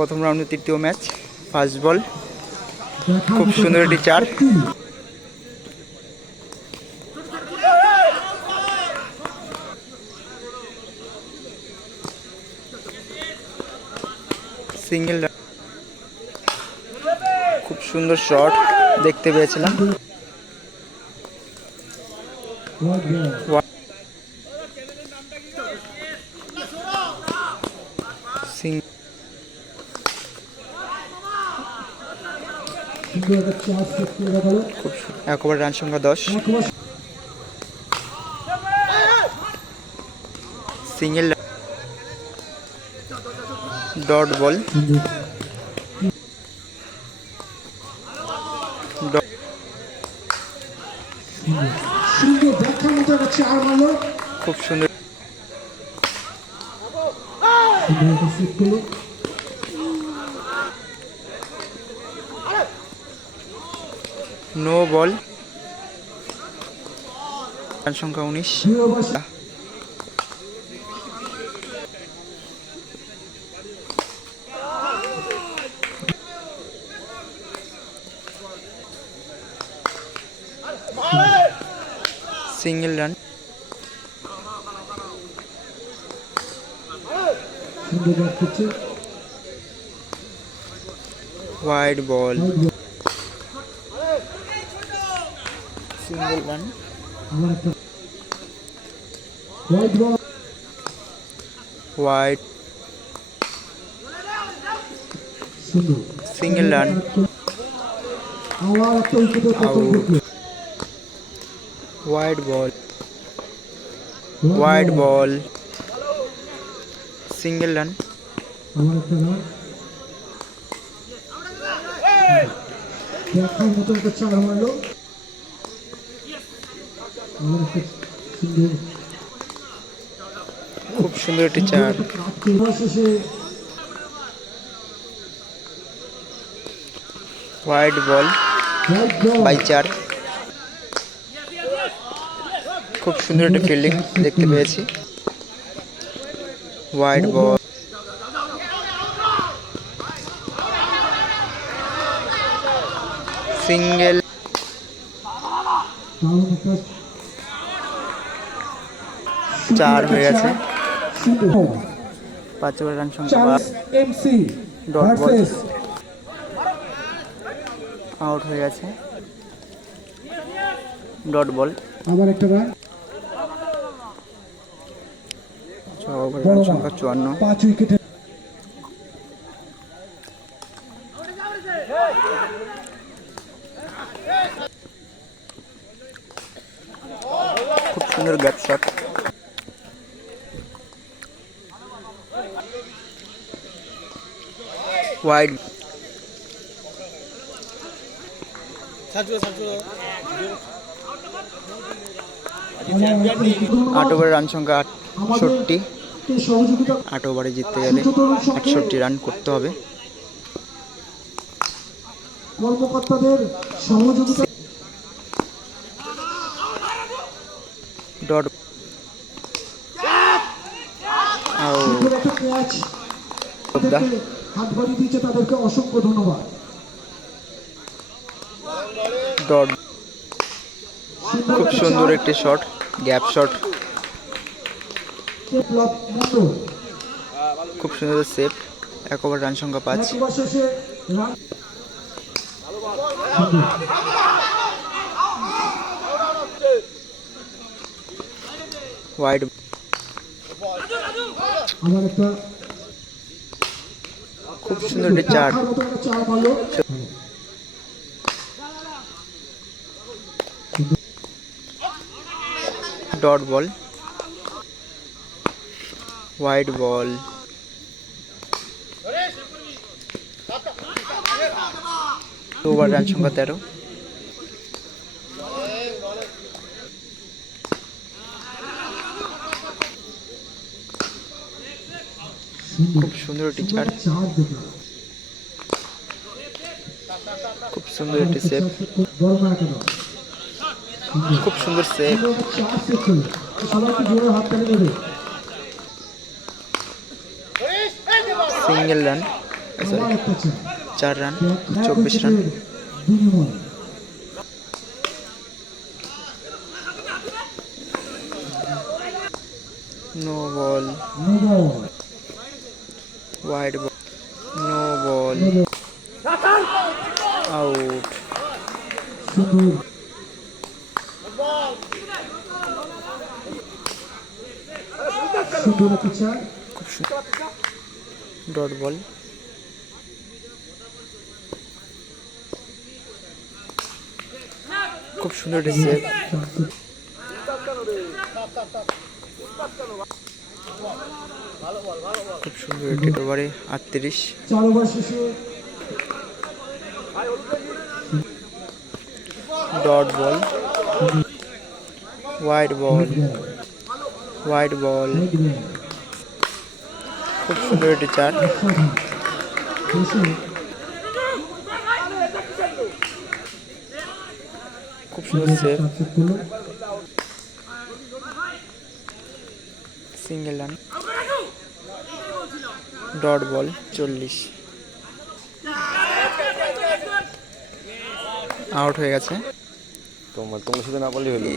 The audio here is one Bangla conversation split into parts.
প্রথম রাউন্ডের তৃতীয় ম্যাচ ফার্স্ট বল খুব সুন্দর একটি চার। সিঙ্গেল খুব সুন্দর শট দেখতে পেয়েছিলাম। সুন্দর একটা চার সেট করে দেওয়া হলো খুব সু- এক ওভার রান সংখ্যা দশ। Single dot ball. খুব সুন্দর সুন্দর একটা সেট করল নো বল। রান সংখ্যা উনিশ। Single run wide ball. Single run আবার একটা হোয়াইট বল ওয়াইড সুন্দর সিঙ্গেল রান আবার একটা উইকেটের পতন Out. ঘটলো wide ball wide ball single run আবার একটা রান দেখার মতো একটা চার মারলো আবার একটা সুন্দর খুব সুন্দর একটি চার ওভার শেষে wide ball white ball bye চার খুব সুন্দর একটা ফিল্ডিং দেখতে পেয়েছি ওয়াইড বল সিঙ্গেল দারুণ একটা চার হয়ে গেছে। পাঁচ ওভার রান সংখ্যা Dot ball. আউট হয়ে গেছে। Dot ball. আবার একটা রান। ছ ওভার রান সংখ্যা চুয়ান্ন। পাঁচ উইকেটে খুব সুন্দর গ্যাপ শট ওয়াইড আট ওভারের রান সংখ্যা আটষট্টি। আট ওভারে জিততে গেলে আটষট্টি রান করতে হবে। কর্মকর্তাদের সহযোগিতা ডট আউট হাত বাড়ি দিয়েছে তাদেরকে অসংখ্য ধন্যবাদ। খুব সুন্দর একটি শট গ্যাপ শট খুব সুন্দর সেফ এক ওভার রান সংখ্যা পাঁচ। ওয়াইড আবার একটা খুব সুন্দর একটি চার দেখার মতো একটা চার মারলো dot ball. Wide ball. Over run সংখ্যা তেরো। খুব সুন্দর একটি চার চার দেখলাম খুব সুন্দর একটি সেভ বড় মারাকে দাও খুব সুন্দর সেভ সুন্দর একটা চার সেট করল সবাইকে জোরে হাত তালি দেবে। সিঙ্গেল রান আবার একটা চার চার রান এক চব্বিশ রান উইকেটের বিনিময়ে no ball no ball wide ball no ball no ball out সুন্দর সুন্দর একটা চার খুব সুন্দর ডট বল খুব সুন্দর একটি ওভারে আটত্রিশ। Dot ball. Wide ball. Wide ball. খুব সুন্দর একটি চার। খুব সুন্দর save. Single run. Dot ball চল্লিশ। আউট হয়ে গেছে। তোমার তোমার সাথে না পারলে হলো।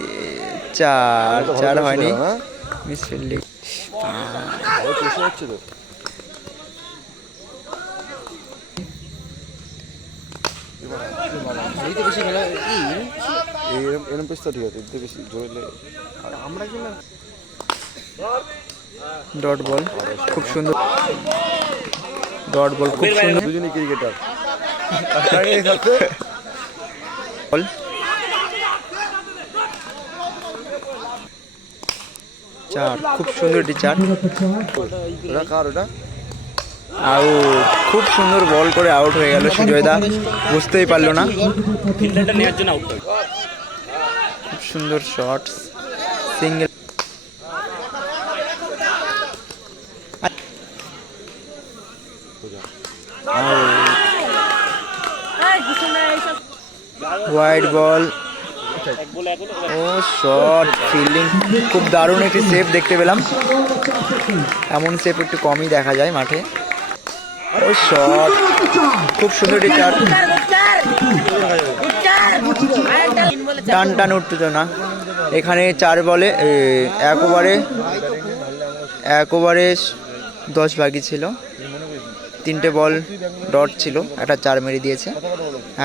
চার চার হয়নি। হ্যাঁ। মিস ফিল্ডিং হচ্ছে তো। এরম এরম পেস তো ঠিক আছে বেশি জোরে আমরা কি না ডট বল খুব সুন্দর। ডট বল খুব সুন্দর। দুজনই ক্রিকেটার বল চার খুব সুন্দর একটি চার। ওটা কার ওটা? আউট খুব সুন্দর বল করে আউট হয়ে গেল সুজয় দা বুঝতেই পারল না। খুব সুন্দর শটস সিঙ্গেল ওয়াইড বল ও শট ফিল্ডিং খুব দারুণ একটি সেভ দেখতে পেলাম। এমন সেভ একটু কমই দেখা যায় মাঠে। ও শট খুব সুন্দর একটি চার। টান টান উত্তেজনা এখানে চার বলে এক ওভারে এক ওভারে দশ বাকি ছিল। তিনটে বল ডট ছিল, একটা চার মেরে দিয়েছে।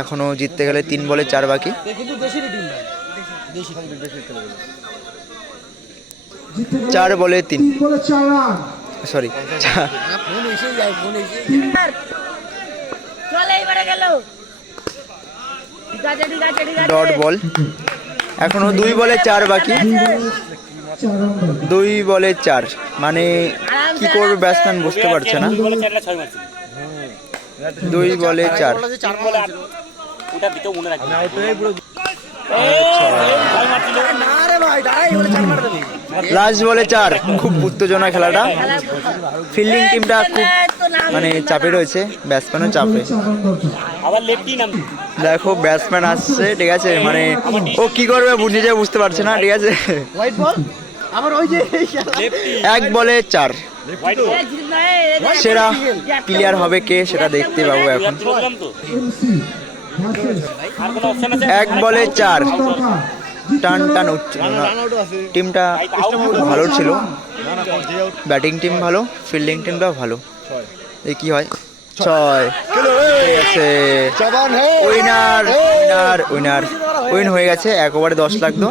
এখনও জিততে গেলে তিন বলে চার বাকি। চার বলে তিন। Sorry dot ball. এখনও দুই বলে চার বাকি। দুই বলে চার। মানে কি করবে, ব্যাটসম্যান বুঝতে পারছে না। দুই বলে চার। মনে লাস্ট বলে চার। খুব উত্তেজনা খেলাটা। ফিল্ডিং টিমটা খুব মানে চাপে রয়েছে ব্যাটসম্যানও চাপে। দেখো ব্যাটসম্যান আসছে ঠিক আছে? মানে ও কি করবে নিজে বুঝতে পারছে না ঠিক আছে? এক বলে চার সেরা প্লেয়ার হবে কে সেটা দেখতে পাবো এখন এক বলে চার টান টান উত্তেজনা টিমটা ভালো ছিল ব্যাটিং টিম ভালো ফিল্ডিং টিমটাও ভালো এই কি হয় ছয় আছে উইনার উইনার উইনার উইন হয়ে গেছে এক ওভারে দশ লাগতো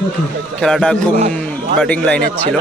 খেলাটা খুব ব্যাটিং লাইনের ছিল।